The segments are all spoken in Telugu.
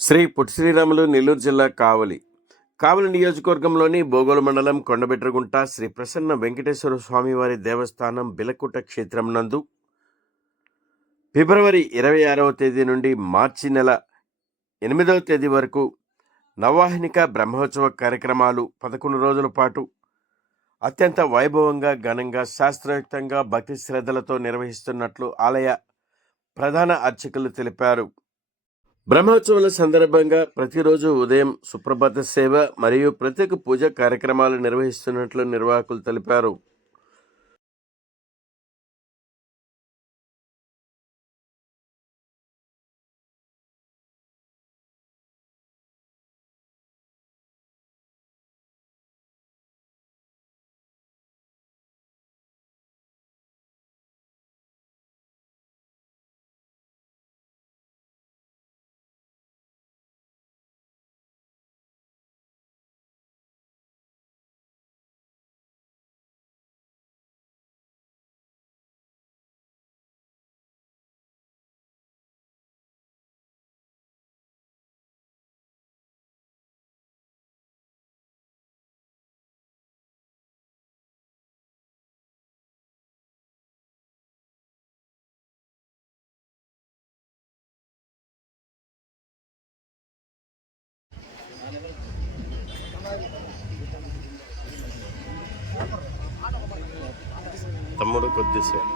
శ్రీ పొట్టి శ్రీరాములు నెల్లూరు జిల్లా కావలి నియోజకవర్గంలోని బోగోలు మండలం కొండబెట్రగుంట శ్రీ ప్రసన్న వెంకటేశ్వర స్వామివారి దేవస్థానం బిలకుట క్షేత్రం నందు ఫిబ్రవరి 26వ తేదీ నుండి మార్చి నెల 8వ తేదీ వరకు నవవాహినిక బ్రహ్మోత్సవ కార్యక్రమాలు 11 రోజుల పాటు అత్యంత వైభవంగా ఘనంగా శాస్త్రయుక్తంగా భక్తి శ్రద్ధలతో నిర్వహిస్తున్నట్లు ఆలయ ప్రధాన అర్చకులు తెలిపారు. బ్రహ్మోత్సవాల సందర్భంగా ప్రతిరోజు ఉదయం సుప్రభాత సేవ మరియు ప్రత్యేక పూజ కార్యక్రమాలు నిర్వహిస్తున్నట్లు నిర్వాహకులు తెలిపారు. తమ్ముడు కొద్దిసేపు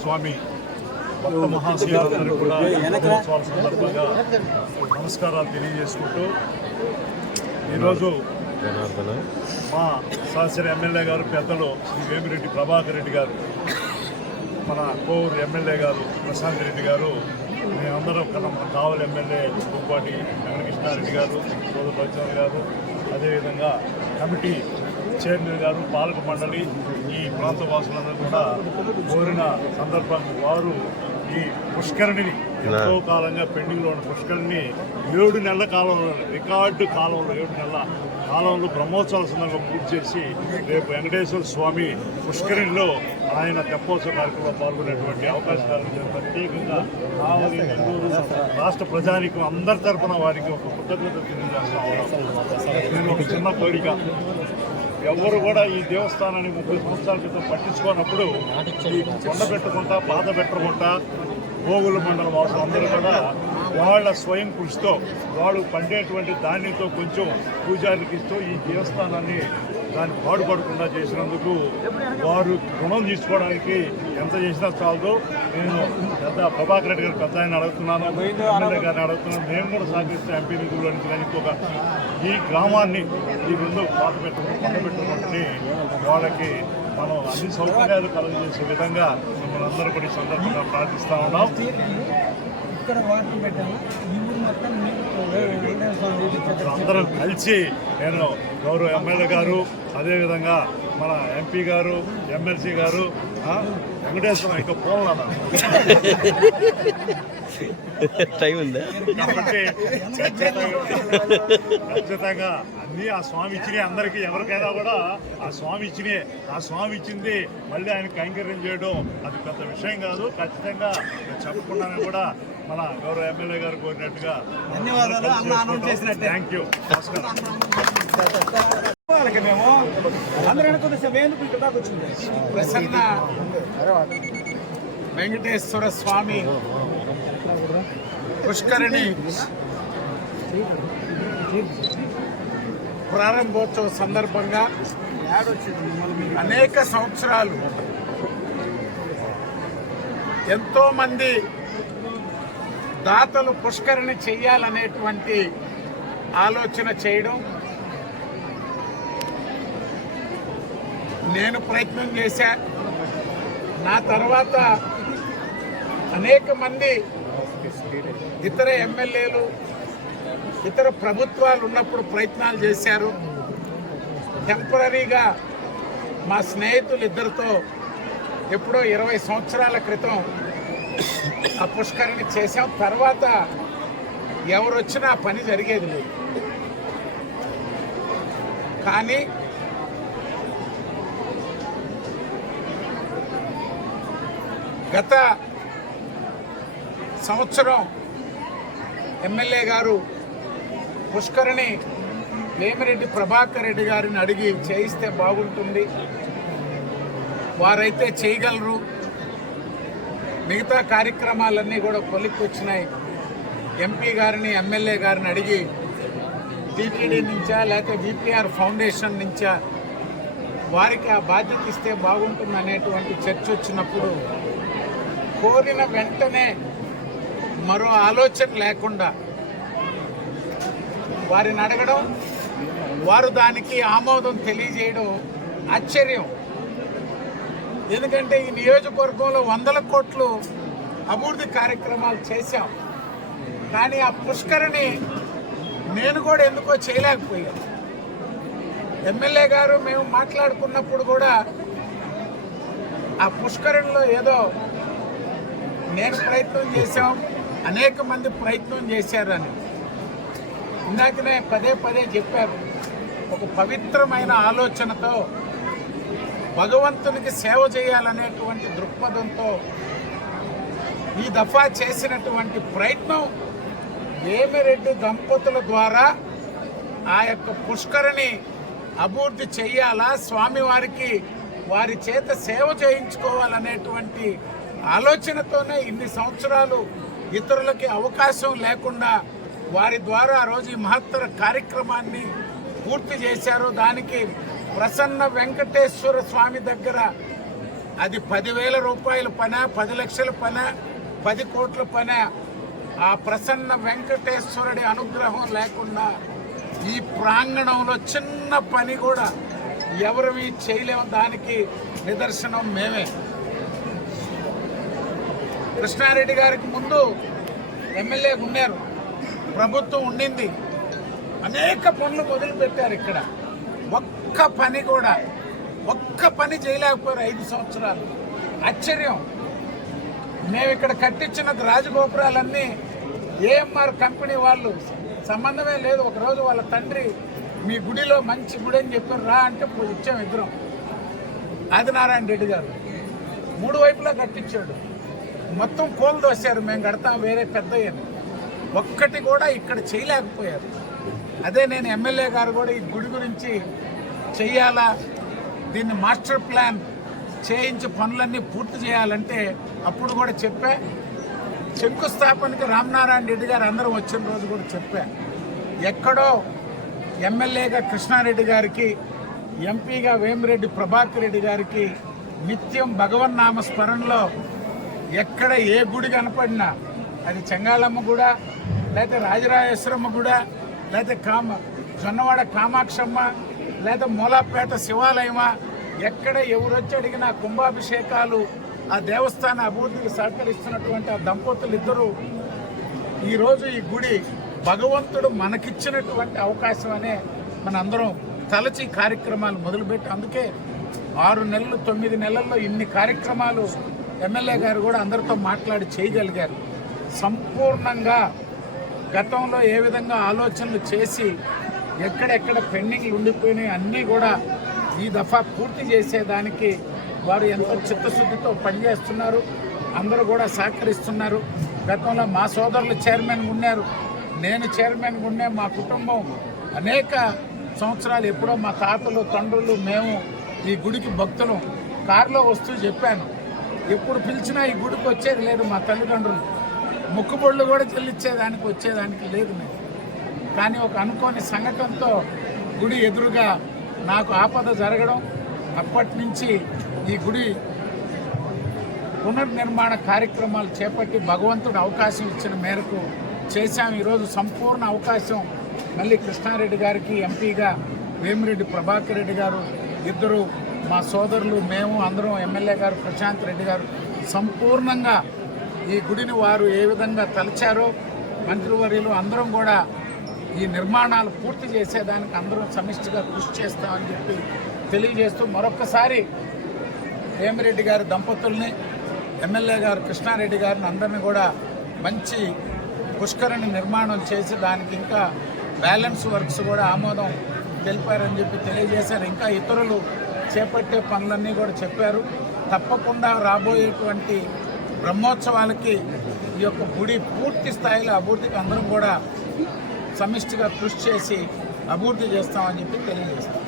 స్వామి భక్త మహాశయులందరూ కూడా బ్రహ్మోత్సవాల సందర్భంగా నమస్కారాలు తెలియజేసుకుంటూ ఈరోజు మా సహచర ఎమ్మెల్యే గారు పెద్దలు శ్రీ వేమిరెడ్డి ప్రభాకర్ రెడ్డి గారు, మన కోవూరు ఎమ్మెల్యే గారు ప్రశాంత్ రెడ్డి గారు, మేమందరం కన్నా మన కావలి ఎమ్మెల్యే దుబ్బాటి వెంకటకృష్ణారెడ్డి గారు, సోదరు రవిచంద్ర గారు, అదేవిధంగా కమిటీ చైర్మన్ గారు, పాలక మండలి, ఈ ప్రాంత వాసులందరూ కూడా కోరిన సందర్భంగా వారు ఈ పుష్కరిణిని ఎంతో కాలంగా పెండింగ్లో ఉన్న పుష్కరిణిని 7 నెలల కాలంలో, రికార్డు కాలంలో 7 నెలల కాలంలో బ్రహ్మోత్సవాల సందర్భంగా పూర్తి చేసి రేపు వెంకటేశ్వర స్వామి పుష్కరిణిలో ఆయన తెప్పోత్సవ కార్యక్రమంలో పాల్గొనేటువంటి అవకాశాలు ప్రత్యేకంగా కావలి, నెల్లూరు రాష్ట్ర ప్రజానికం అందరి తరపున వారికి ఒక కృతజ్ఞత తెలియజేస్తాం. నేను ఒక చిన్న కోరిక, ఎవరు కూడా ఈ దేవస్థానాన్ని 30 సంవత్సరాల క్రితం పట్టించుకున్నప్పుడు ఈ కొండ పెట్టుకుంటా, పాత పెట్టకుండా గోగుల మండలం వాసులు అందరూ కూడా వాళ్ళ స్వయం కృషితో వాళ్ళు పండేటువంటి ధాన్యంతో కొంచెం పూజారికి ఇస్తూ ఈ దేవస్థానాన్ని దాన్ని పాడుపడకుండా చేసినందుకు వారు రుణం తీసుకోవడానికి ఎంత చేసినా చాలదు. నేను పెద్ద ప్రభాకర్ రెడ్డి గారు పెద్ద ఆయన అడుగుతున్నాను, ఎమ్మెల్యే గారిని అడుగుతున్నాను, మేము కూడా సహకరిస్తే ఎంపీ నిధుల్లో నుంచి కానీ ఇంకొక ఈ గ్రామాన్ని ఈ రెండు పాత పెట్టుకుంటే వాళ్ళకి మనం అన్ని సౌకర్యాలు కలుగజేసే విధంగా మిమ్మల్ని అందరూ కూడా ఈ సందర్భంగా ప్రార్థిస్తూ ఉన్నాం. అందరం కలిసి నేను గౌరవ ఎమ్మెల్యే గారు, అదేవిధంగా మన ఎంపీ గారు, ఎమ్మెల్సీ గారు, వెంకటేశ్వర ఇంకా పోలన్నా టైం ఉందా కాబట్టి ఖచ్చితంగా అన్నీ ఆ స్వామి ఇచ్చినాయి. అందరికీ ఎవరికైనా కూడా ఆ స్వామి ఇచ్చినాయి. ఆ స్వామి ఇచ్చింది మళ్ళీ ఆయన కైంకర్యం చేయడం అది పెద్ద విషయం కాదు. ఖచ్చితంగా చెప్పకుండానే కూడా మన గౌరవ ఎమ్మెల్యే గారు కోరినట్టుగా ధన్యవాదాలు. Thank you. నమస్కారం. మేము అందరూ వచ్చింది ప్రసన్న వెంకటేశ్వర స్వామి పుష్కరిణి ప్రారంభోత్సవ సందర్భంగా అనేక సంవత్సరాలు ఎంతోమంది దాతలు పుష్కరిణి చెయ్యాలనేటువంటి ఆలోచన చేయడం, నేను ప్రయత్నం చేశా. నా తర్వాత అనేక మంది ఇతర ఎమ్మెల్యేలు, ఇతర ప్రభుత్వాలు ఉన్నప్పుడు ప్రయత్నాలు చేశారు. టెంపరీగా మా స్నేహితులు ఇద్దరితో ఎప్పుడో 20 సంవత్సరాల క్రితం ఆ పుష్కరిణి చేశాం. తర్వాత ఎవరు వచ్చినా ఆ పని జరిగేది లేదు. కానీ గత సంవత్సరం ఎమ్మెల్యే గారు పుష్కరిణి వేమిరెడ్డి ప్రభాకర్ రెడ్డి గారిని అడిగి చేయిస్తే బాగుంటుంది, వారైతే చేయగలరు, మిగతా కార్యక్రమాలన్నీ కూడా కొలిక్కి వచ్చినాయి. ఎంపీ గారిని, ఎమ్మెల్యే గారిని అడిగి టీటీడీ నుంచా లేకపోతే విపిఆర్ ఫౌండేషన్ నుంచా వారికి ఆ బాధ్యత ఇస్తే బాగుంటుంది అనేటువంటి చర్చ వచ్చినప్పుడు కోరిన వెంటనే మరో ఆలోచన లేకుండా వారిని అడగడం, వారు దానికి ఆమోదం తెలియజేయడం ఆశ్చర్యం. ఎందుకంటే ఈ నియోజకవర్గంలో 100 కోట్లు అభివృద్ధి కార్యక్రమాలు చేశాం. కానీ ఆ పుష్కరిణి నేను కూడా ఎందుకో చేయలేకపోయాను. ఎమ్మెల్యే గారు మేము మాట్లాడుకున్నప్పుడు కూడా ఆ పుష్కరిణిలో ఏదో నేను ప్రయత్నం చేశాం, అనేక మంది ప్రయత్నం చేశారని. ఇందాకనే పదే చెప్పారు, ఒక పవిత్రమైన ఆలోచనతో భగవంతునికి సేవ చేయాలనేటువంటి దృక్పథంతో ఈ దఫా చేసినటువంటి ప్రయత్నం వేమిరెడ్డి దంపతుల ద్వారా ఆ యొక్క పుష్కరిణి అభివృద్ధి చెయ్యాలా, స్వామివారికి వారి చేత సేవ చేయించుకోవాలనేటువంటి ఆలోచనతోనే ఇన్ని సంవత్సరాలు ఇతరులకి అవకాశం లేకుండా వారి ద్వారా ఆ రోజు ఈ మహత్తర కార్యక్రమాన్ని పూర్తి చేశారు. దానికి ప్రసన్న వెంకటేశ్వర స్వామి దగ్గర అది 10,000 రూపాయల పనా, 10 లక్షల పనా, 10 కోట్ల పనా, ఆ ప్రసన్న వెంకటేశ్వరుడి అనుగ్రహం లేకుండా ఈ ప్రాంగణంలో చిన్న పని కూడా ఎవరివి చేయలేము. దానికి నిదర్శనం మేమే. కృష్ణారెడ్డి గారికి ముందు ఎమ్మెల్యే ఉన్నారు, ప్రభుత్వం ఉండింది, అనేక పనులు మొదలుపెట్టారు. ఇక్కడ ఒక్క పని చేయలేకపోయారు 5 సంవత్సరాలు. ఆశ్చర్యం. మేము ఇక్కడ కట్టించిన రాజగోపురాలన్నీ ఏఎంఆర్ కంపెనీ వాళ్ళు, సంబంధమే లేదు. ఒకరోజు వాళ్ళ తండ్రి మీ గుడిలో మంచి గుడి అని చెప్పారు, రా అంటే పోయి ఇచ్చాం ఇద్దరం. ఆదినారాయణ రెడ్డి గారు 3 వైపులా కట్టించాడు, మొత్తం కోలు దోశారు. మేము కడతాం వేరే పెద్దయ్యని, ఒక్కటి కూడా ఇక్కడ చేయలేకపోయారు. అదే నేను ఎమ్మెల్యే గారు కూడా ఈ గుడి గురించి చెయ్యాలా, దీన్ని మాస్టర్ ప్లాన్ చేయించి పనులన్నీ పూర్తి చేయాలంటే అప్పుడు కూడా చెప్పా. శంకుస్థాపనకి రామనారాయణ రెడ్డి గారు అందరం వచ్చిన రోజు కూడా చెప్పా. ఎక్కడో ఎమ్మెల్యేగా కృష్ణారెడ్డి గారికి, ఎంపీగా వేమిరెడ్డి ప్రభాకర్ రెడ్డి గారికి నిత్యం భగవన్నామ స్మరణలో ఎక్కడ ఏ గుడి కనపడినా, అది చెంగాళమ్మ గుడ, లేకపోతే రాజరాజేశ్వరమ్మ గుడ, లేకపోతే జొన్నవాడ కామాక్షమ్మ, లేదా మూలాపేట శివాలయమా, ఎక్కడ ఎవరొచ్చి అడిగినా కుంభాభిషేకాలు, ఆ దేవస్థాన అభివృద్ధికి సహకరిస్తున్నటువంటి ఆ దంపతులు ఇద్దరు ఈరోజు ఈ గుడి భగవంతుడు మనకిచ్చినటువంటి అవకాశం అనే మనందరం తలచి కార్యక్రమాలు మొదలుపెట్టి, అందుకే 6 నెలలు 9 నెలల్లో ఇన్ని కార్యక్రమాలు ఎమ్మెల్యే గారు కూడా అందరితో మాట్లాడి చేయగలిగారు. సంపూర్ణంగా గతంలో ఏ విధంగా ఆలోచనలు చేసి ఎక్కడెక్కడ పెండింగ్లు ఉండిపోయినాయి అన్నీ కూడా ఈ దఫా పూర్తి చేసేదానికి వారు ఎంతో చిత్తశుద్ధితో పనిచేస్తున్నారు. అందరూ కూడా సహకరిస్తున్నారు. గతంలో మా సోదరులు చైర్మన్గా ఉన్నారు, నేను చైర్మన్గా ఉండే, మా కుటుంబం అనేక సంవత్సరాలు ఎప్పుడో మా తాతలు తండ్రులు మేము ఈ గుడికి భక్తులు కారులో వస్తూ చెప్పాను, ఎప్పుడు పిలిచినా ఈ గుడికి వచ్చేది లేదు. మా తల్లిదండ్రులు ముక్కుబొళ్ళు కూడా చెల్లించేదానికి వచ్చేదానికి లేదు నేను. కానీ ఒక అనుకోని సంఘటనతో గుడి ఎదురుగా నాకు ఆపద జరగడం, అప్పటి నుంచి ఈ గుడి పునర్నిర్మాణ కార్యక్రమాలు చేపట్టి భగవంతుడు అవకాశం ఇచ్చిన మేరకు చేశాం. ఈరోజు సంపూర్ణ అవకాశం మళ్ళీ కృష్ణారెడ్డి గారికి, ఎంపీగా వేమిరెడ్డి ప్రభాకర్ రెడ్డి గారు ఇద్దరు, మా సోదరులు, మేము అందరం, ఎమ్మెల్యే గారు ప్రశాంత్ రెడ్డి గారు సంపూర్ణంగా ఈ గుడిని వారు ఏ విధంగా తలచారో మంత్రివర్యులు అందరం కూడా ఈ నిర్మాణాలు పూర్తి చేసేదానికి అందరం సమిష్టిగా కృషి చేస్తామని చెప్పి తెలియజేస్తూ మరొక్కసారి వేమిరెడ్డి గారి దంపతుల్ని, ఎమ్మెల్యే గారు కృష్ణారెడ్డి గారిని అందరినీ కూడా మంచి పుష్కరిణి నిర్మాణం చేసి దానికి ఇంకా బ్యాలెన్స్ వర్క్స్ కూడా ఆమోదం తెలిపారని చెప్పి తెలియజేశారు. ఇంకా ఇతరులు చేపట్టే పనులన్నీ కూడా చెప్పారు. తప్పకుండా రాబోయేటువంటి బ్రహ్మోత్సవాలకి ఈ యొక్క గుడి పూర్తి స్థాయిలో అభివృద్ధికి అందరం కూడా సమిష్టిగా కృషి చేసి అభివృద్ధి చేస్తామని చెప్పి తెలియజేస్తాం.